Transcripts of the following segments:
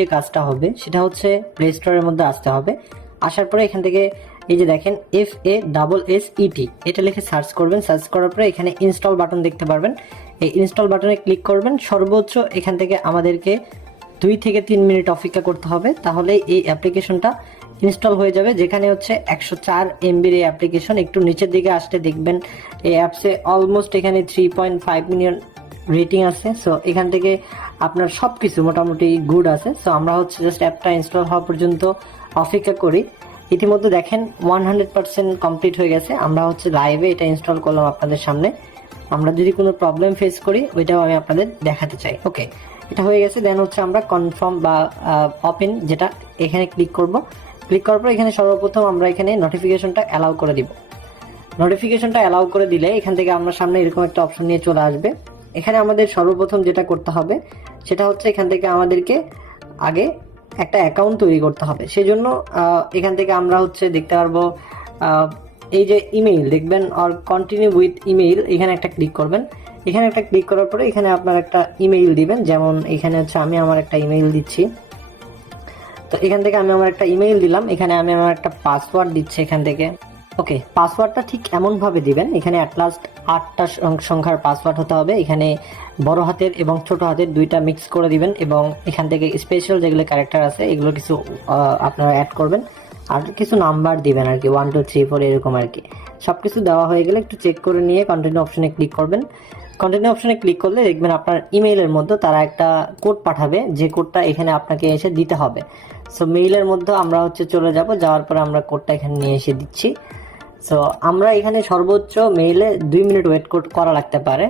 যে কাজটা হবে সেটা হচ্ছে প্লে স্টোরের মধ্যে আসতে হবে। আসার পরে এখান থেকে এই যে দেখেন FASSET এটা লিখে সার্চ করবেন। সার্চ করার পরে এখানে ইনস্টল বাটন দেখতে পারবেন। এই ইনস্টল বাটনে ক্লিক করবেন। সর্বোচ্চ এখান থেকে আমাদেরকে 2 থেকে 3 মিনিট অপেক্ষা করতে হবে, তাহলে এই অ্যাপ্লিকেশনটা ইনস্টল হয়ে যাবে। যেখানে হচ্ছে 104 MBর এই অ্যাপ্লিকেশন। একটু নিচের দিকে আসলে দেখবেন এই অ্যাপসে অলমোস্ট এখানে 3.5 মিলিয়ন রেটিং আছে। সো এখান থেকে আপনার সব কিছু মোটামুটি গুড আছে। সো আমরা হচ্ছে জাস্ট অ্যাপটা ইনস্টল হওয়া পর্যন্ত অপেক্ষা করি। ইতিমধ্যে দেখেন 100% কমপ্লিট হয়ে গেছে। আমরা হচ্ছে লাইভে এটা ইনস্টল করলাম আপনাদের সামনে। আমরা যদি কোনো প্রবলেম ফেস করি ওইটাও আমি আপনাদের দেখাতে চাই। ওকে, এটা হয়ে গেছে। দেন হচ্ছে আমরা কনফার্ম বা ওপেন যেটা এখানে ক্লিক করব। ক্লিক করার পর এখানে সর্বপ্রথম আমরা এখানে নোটিফিকেশনটা অ্যালাউ করে দিব। নোটিফিকেশনটা অ্যালাউ করে দিলে এখান থেকে আমরা সামনে এরকম একটা অপশন নিয়ে চলে আসবে। এখানে আমাদের সর্বপ্রথম যেটা করতে হবে সেটা হচ্ছে এখান থেকে আমাদেরকে আগে একটা অ্যাকাউন্ট তৈরি করতে হবে। সেজন্য এখান থেকে আমরা হচ্ছে দেখতে পারবো এই যে ইমেইল দেখবেন অর কন্টিনিউ উইথ ইমেইল, এখানে একটা ক্লিক করবেন। এখানে একটা ক্লিক করার পরে এখানে আপনার একটা ইমেইল দিবেন। যেমন এখানে হচ্ছে আমি আমার একটা ইমেইল দিচ্ছি। তো এখান থেকে আমি আমার একটা ইমেইল দিলাম। এখানে আমি আমার একটা পাসওয়ার্ড দিচ্ছি এখান থেকে। ওকে, পাসওয়ার্ডটা ঠিক এমনভাবে দিবেন। এখানে অ্যাট লাস্ট 8টা সংখ্যার পাসওয়ার্ড হতে হবে। এখানে বড় হাতের এবং ছোট হাতের দুইটা মিক্স করে দিবেন এবং এখান থেকে স্পেশাল যেগুলো ক্যারেক্টার আছে এগুলো কিছু আপনারা অ্যাড করবেন আর কিছু নাম্বার দিবেন আর কি, 1 2 3 4 এরকম আর কি। সব কিছু দেওয়া হয়ে গেলে একটু চেক করে নিয়ে কন্টিনিউ অপশনে ক্লিক করবেন। কন্টিনিউ অপশনে ক্লিক করলে দেখবেন আপনার ইমেইলের মধ্যে তারা একটা কোড পাঠাবে, যে কোডটা এখানে আপনাকে এসে দিতে হবে। সো মেইলের মধ্যে আমরা হচ্ছে চলে যাব, যাওয়ার পরে আমরা কোডটা এখানে নিয়ে এসে দিচ্ছি। সো আমরা এখানে সর্বোচ্চ মেইলে 2 মিনিট ওয়েট করা লাগতে পারে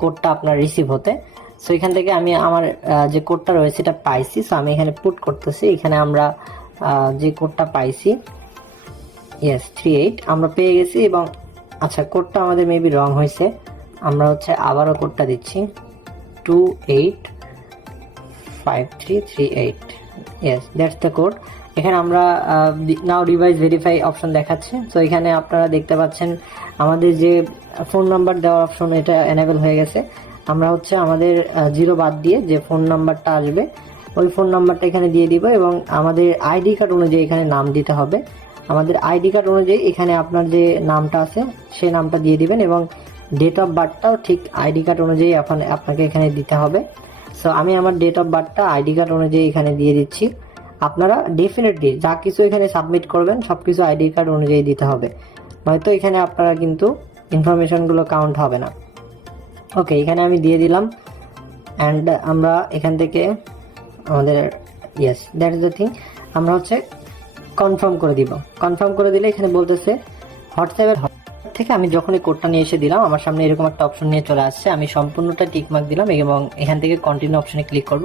কোডটা আপনার রিসিভ হতে। সো এখান থেকে আমি আমার যে কোডটা রয়েছে এটা পাইছি। সো আমি এখানে পুট করতেছি। এখানে আমরা যে কোডটা পাইছি ইয়েস 38 আমরা পেয়ে গেছি। এবং আচ্ছা, কোডটা আমাদের মেবি রং হয়েছে। আমরা হচ্ছে আবারও কোডটা দিচ্ছি 285338। Yes, that's the code. এখানে আমরা নাও ডিভাইস ভেরিফাই অপশন দেখাচ্ছে। তো এখানে আপনারা দেখতে পাচ্ছেন আমাদের যে ফোন নাম্বার দেওয়ার অপশন এটা এনেবল হয়ে গেছে। আমরা হচ্ছে আমাদের 0 বাদ দিয়ে যে ফোন নাম্বারটা আসবে ওই ফোন নাম্বারটা এখানে দিয়ে দিব এবং আমাদের আইডি কার্ড অনুযায়ী এখানে নাম দিতে হবে। আমাদের আইডি কার্ড অনুযায়ী এখানে আপনার যে নামটা আছে সেই নামটা দিয়ে দিবেন এবং ডেট অফ বার্থটাও ঠিক আইডি কার্ড অনুযায়ী আপনাকে এখানে দিতে হবে। সো আমি আমার ডেট অফ বার্থটা আইডি কার্ড অনুযায়ী এখানে দিয়ে দিচ্ছি। আপনারা ডেফিনেটলি যা কিছু এখানে সাবমিট করবেন সব কিছু আইডি কার্ড অনুযায়ী দিতে হবে, নয়তো এখানে আপনারা কিন্তু ইনফরমেশনগুলো কাউন্ট হবে না। ওকে, এখানে আমি দিয়ে দিলাম অ্যান্ড আমরা এখান থেকে আমাদের yes that is the thing আমরা হচ্ছে কনফার্ম করে দিব। কনফার্ম করে দিলে এখানে বলতেছে হোয়াটসঅ্যাপের থেকে আমি যখন এই কোডটা নিয়ে এসে দিলাম আমার সামনে এরকম একটা অপশন নিয়ে চলে আসছে। আমি সম্পূর্ণটা টিকমার্ক দিলাম এবং এখান থেকে কন্টিনিউ অপশনে ক্লিক করব।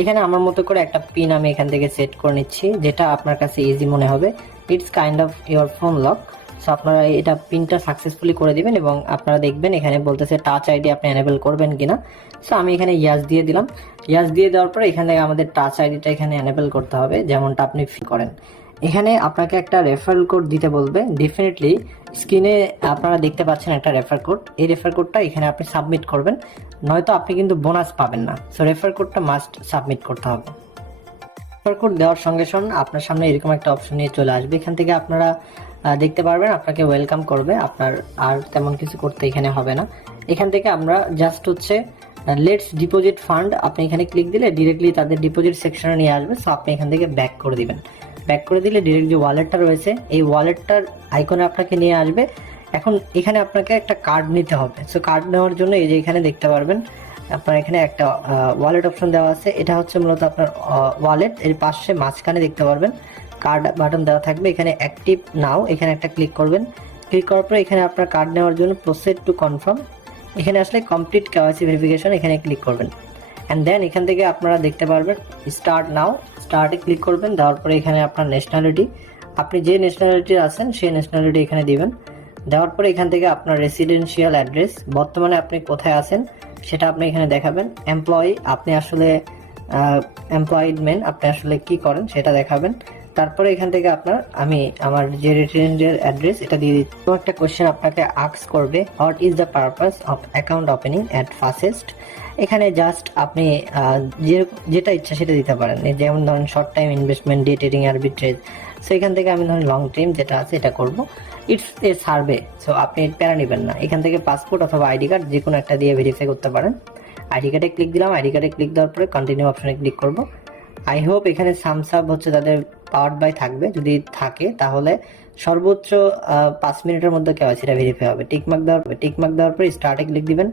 এখানে আমার মতো করে একটা পিন আমি এখান থেকে সেট করে নিচ্ছি, যেটা আপনার কাছে ইজি মনে হবে। It's kind of your phone lock. So আপনারা এটা পিনটা সাকসেসফুলি করে দিবেন এবং আপনারা দেখবেন এখানে বলতেছে টাচ আইডি আপনি এনেবল করবেন কিনা। সো আমি এখানে ইয়াস দিয়ে দিলাম। ইয়াস দিয়ে দেওয়ার পরে এখানে আমাদের টাচ আইডিটা এখানে এনেবল করতে হবে যেমনটা আপনি ফিল করেন। এখানে আপনাকে একটা রেফারেল কোড দিতে বলবে। ডেফিনেটলি স্ক্রিনে আপনারা দেখতে পাচ্ছেন একটা রেফার কোড। এই রেফার কোডটা এখানে আপনি সাবমিট করবেন, নয়তো আপনি কিন্তু বোনাস পাবেন না। সো রেফার কোডটা মাস্ট সাবমিট করতে হবে। রেফার কোড দেওয়ার সঙ্গে সঙ্গে আপনার সামনে এরকম একটা অপশন নিয়ে চলে আসবে। এখান থেকে আপনারা দেখতে পারবেন আপনাকে ওয়েলকাম করবে। আপনার আর তেমন কিছু করতে এখানে হবে না। এখান থেকে আমরা জাস্ট হচ্ছে লেটস ডিপোজিট ফান্ড আপনি এখানে ক্লিক দিলে ডিরেক্টলি তাদের ডিপোজিট সেকশনে নিয়ে আসবে। সো আপনি এখান থেকে ব্যাক করে দিবেন। ব্যাক করে দিলে ডিরেক্ট যে ওয়ালেটটা রয়েছে এই ওয়ালেটটার আইকনে আপনাকে নিয়ে আসবে। এখন এখানে আপনাকে একটা কার্ড নিতে হবে। সো কার্ড নেওয়ার জন্য এই যে এখানে দেখতে পারবেন আপনার এখানে একটা ওয়ালেট অপশন দেওয়া আছে। এটা হচ্ছে মূলত আপনার ওয়ালেট। এর পাশে মাঝখানে দেখতে পারবেন কার্ড বাটন দেওয়া থাকবে। এখানে অ্যাক্টিভ নাও এখানে একটা ক্লিক করবেন। ক্লিক করার পরে এখানে আপনার কার্ড নেওয়ার জন্য প্রসিড টু কনফার্ম এখানে আসলে কমপ্লিট কেওয়াইসি ভেরিফিকেশন এখানে ক্লিক করবেন। অ্যান্ড দেন এখান থেকে আপনারা দেখতে পারবেন স্টার্ট নাও, স্টার্টে ক্লিক করবেন। দেওয়ার পরে এখানে আপনার ন্যাশনালিটি, আপনি যে ন্যাশনালিটি আছেন সেই ন্যাশনালিটি এখানে দিবেন। দেওয়ার পরে এখান থেকে আপনার রেসিডেন্সিয়াল অ্যাড্রেস, বর্তমানে আপনি কোথায় আছেন সেটা আপনি এখানে দেখাবেন। এমপ্লয়ি, আপনি আসলে এমপ্লয়েড মেন, আপনি আসলে কি করেন সেটা দেখাবেন। তারপরে এখান থেকে আমি আমার যে রেসিডেন্সিয়াল অ্যাড্রেস এটা দিয়ে দিচ্ছি। তো একটা কোশ্চেন আপনাকে আস্ক করবে, what is the purpose of account opening at fastest. এখানে জাস্ট আপনি যেটা ইচ্ছা সেটা দিতে পারেন, যেমন ধরেন short time investment, day trading, arbitrage. So এখান থেকে আমি ধরেন লং টাইম যেটা আছে এটা করব। ইটস এ সার্ভে, সো আপনি প্যারা নেবেন না। এখান থেকে পাসপোর্ট অথবা আইডি কার্ড যে কোনো একটা দিয়ে ভেরিফাই করতে পারেন। আইডি কার্ডে ক্লিক দিলাম, আইডি কার্ডে ক্লিক দেওয়ার পরে কন্টিনিউ অপশনে ক্লিক করব। আই হোপ এখানে সামস আপ হচ্ছে তাদের পাওয়ার্ড বাই থাকবে, যদি থাকে তাহলে সর্বোচ্চ 5 মিনিটের মধ্যে কেওয়াইসিটা ভেরিফাই হবে। টিকমার্ক দেওয়ার পরে স্টার্টে ক্লিক দিবেন।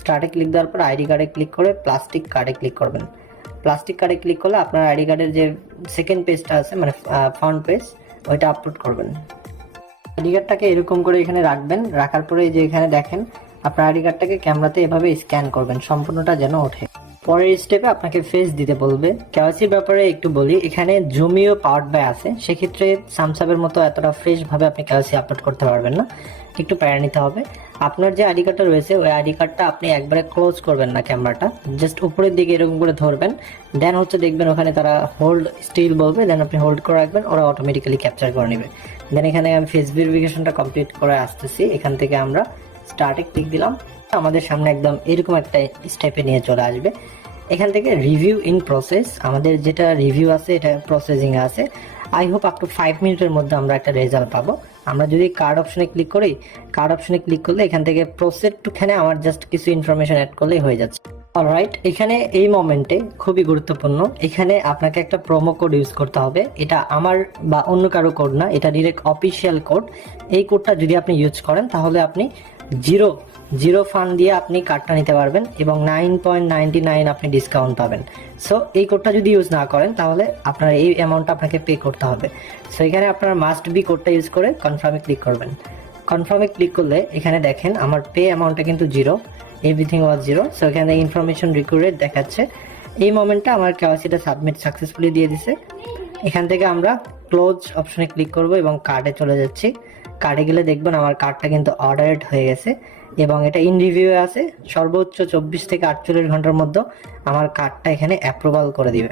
স্টার্টে ক্লিক দেওয়ার পর আইডি কার্ডে ক্লিক করে প্লাস্টিক কার্ডে ক্লিক করবেন। প্লাস্টিক কার্ডে ক্লিক করলে আপনার আইডি কার্ডের যে সেকেন্ড পেজটা আছে মানে ফ্রন্ট পেজ, ওইটা আপলোড করবেন। আইডি কার্ডটাকে এরকম করে এখানে রাখবেন, রাখার পরে যে এখানে দেখেন আপনার আইডি কার্ডটাকে ক্যামেরাতে এভাবে স্ক্যান করবেন সম্পূর্ণটা যেন ওঠে। পরের স্টেপে আপনাকে ফেস দিতে বলবে। কেওয়াইসির ব্যাপারে একটু বলি, এখানে জুমিও পাওয়ার্ড বাই আছে, সেক্ষেত্রে সামসাবের মতো এতটা ফ্রেশভাবে আপনি কেওয়াইসি আপলোড করতে পারবেন না, একটু প্যারা নিতে হবে। আপনার যে আইডি কার্ডটা রয়েছে ওই আইডি কার্ডটা আপনি একবারে ক্লোজ করবেন না, ক্যামেরাটা জাস্ট উপরের দিকে এরকম করে ধরবেন। দেন হচ্ছে দেখবেন ওখানে তারা হোল্ড স্টিল বলবে, দেন আপনি হোল্ড করে রাখবেন, ওরা অটোমেটিক্যালি ক্যাপচার করে নেবে। দেন এখানে আমি ফেস ভেরিফিকেশনটা কমপ্লিট করে আসতেছি। এখান থেকে আমরা স্টার্টে ক্লিক দিলাম, আমাদের সামনে একদম এরকম একটা স্টেপে নিয়ে চলে আসবে। এখান থেকে রিভিউ ইন প্রসেস, আমাদের যেটা রিভিউ আছে এটা প্রসেসিং আছে। আই হোপ আপ টু 5 মিনিটের মধ্যে আমরা একটা রেজাল্ট পাবো। আমরা যদি কার্ড অপশনে ক্লিক করি, কার্ড অপশনে ক্লিক করলে এখান থেকে প্রসেস টুখানে আমার জাস্ট কিছু ইনফরমেশন অ্যাড করলেই হয়ে যাচ্ছে। অলরাইট, এখানে এই মোমেন্টে খুবই গুরুত্বপূর্ণ, এখানে আপনাকে একটা প্রোমো কোড ইউজ করতে হবে। এটা আমার বা অন্য কারো কোড না, এটা ডিরেক্ট অফিসিয়াল কোড। এই কোডটা যদি আপনি ইউজ করেন তাহলে আপনি জিরো ফান্ড দিয়ে আপনি কার্ডটা নিতে পারবেন এবং 9.99 আপনি ডিসকাউন্ট পাবেন। সো এই কোডটা যদি ইউজ না করেন তাহলে আপনার এই অ্যামাউন্টটা আপনাকে পে করতে হবে। সো এখানে আপনার মাস্ট বি কোডটা ইউজ করে কনফার্মে ক্লিক করবেন। কনফার্মে ক্লিক করলে এখানে দেখেন আমার পে অ্যামাউন্টটা কিন্তু 0, এভরিথিং ওয়াজ 0। সো এখানে ইনফরমেশন রিকোয়ার্ড দেখাচ্ছে। এই মোমেন্টে আমার কেওয়াইসিটা সাবমিট সাকসেসফুলি দিয়ে দিছে। এখান থেকে আমরা ক্লোজ অপশনে ক্লিক করব এবং কার্ডে চলে যাচ্ছি। কার্ডে গেলে দেখবেন আমার কার্ডটা কিন্তু অর্ডারেড হয়ে গেছে এবং এটা ইন রিভিউ আছে। সর্বোচ্চ 24 থেকে 48 ঘন্টার মধ্যে আমার কার্ডটা এখানে অ্যাপ্রুভাল করে দিবে।